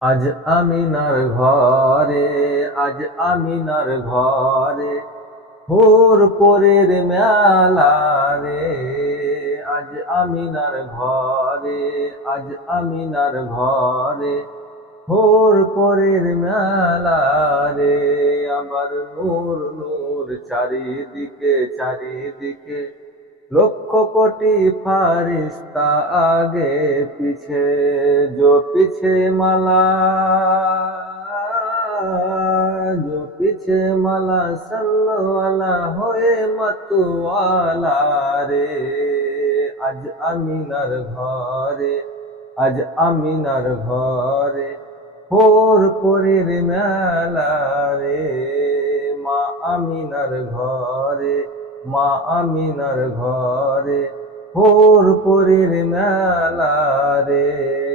আজ আমিনার ঘরে, আজ আমিনার ঘরে হুর পরের মেলা রে। আজ আমিনার ঘরে, আজ আমিনার ঘরে হুর পরের মেলা রে। আবার নূর নূর চারিদিকে চারিদিকে, লক্ষ কোটি ফারিস্তা আগে পিছে, जो पीछे माला, जो पीछे माला सल्लवाला होए मतवाला रे। আজ আমিনার ঘরে, আজ আমিনার ঘরে হোর পরের মেলা রে। মা আমিনার ঘরে, মা আমিনার ঘরে হোর পরের মেলা রে।